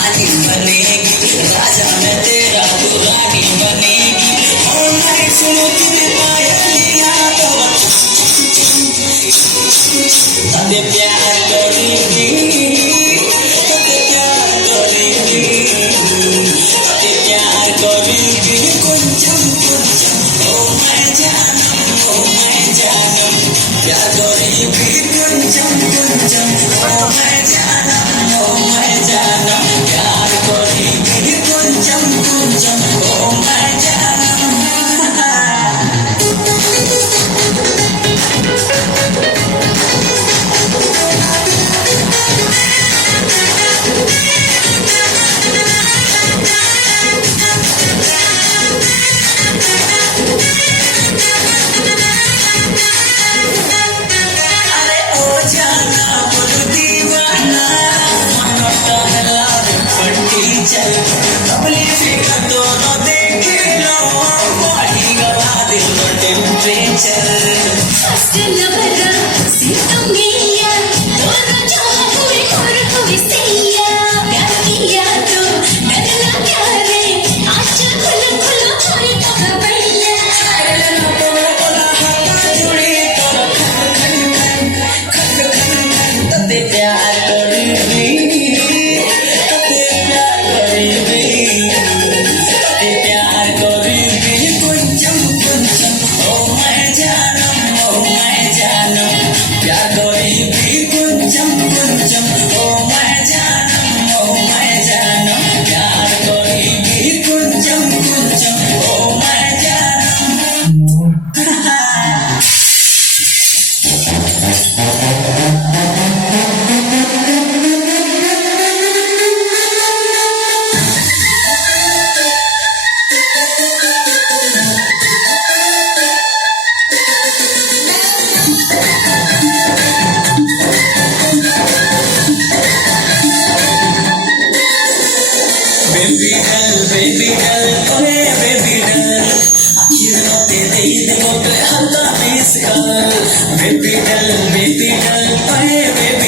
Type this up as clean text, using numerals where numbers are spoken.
रानी बनेगी, राजा मैं तेरा तू रानी बनेगी। और मैं सुनो तेरे पायलिया तो अरे प्यार करेगी, अरे प्यार करेगी, अरे प्यार करेगी। कुंचम कुंचम ओ मैं जानम प्यार करेगी। कुंचम कुंचम ओ मैं जानम प्यार करेगी। कुंचम कुंचम ओ मैं जानम। कबली फिक्र दोनों देख लो, बॉडी गवा दिल में टेम्परेचर। फर्स्ट लवर सितमिया दोनों चाह कोई और कोई सैया। प्यार किया तो डरना क्या रे, आँच खुल खुल छोरी तो खबैया। अरे ना बोला हाथ जुड़ी तो खन खन तते प्यार करेगी, तते प्यार करेगी, तते प्यार करेगी। कुंचम कुंचम ओ मैं जानम प्यार करेगी। कुंचम कुंचम ओ मैं जानम प्यार करेगी। कुंचम कुंचम ओ मैं जानम। Baby girl, oh yeah, baby girl. Akhirnya तेरे दिलों पे हल्का मिस कर। Baby girl, oh yeah, baby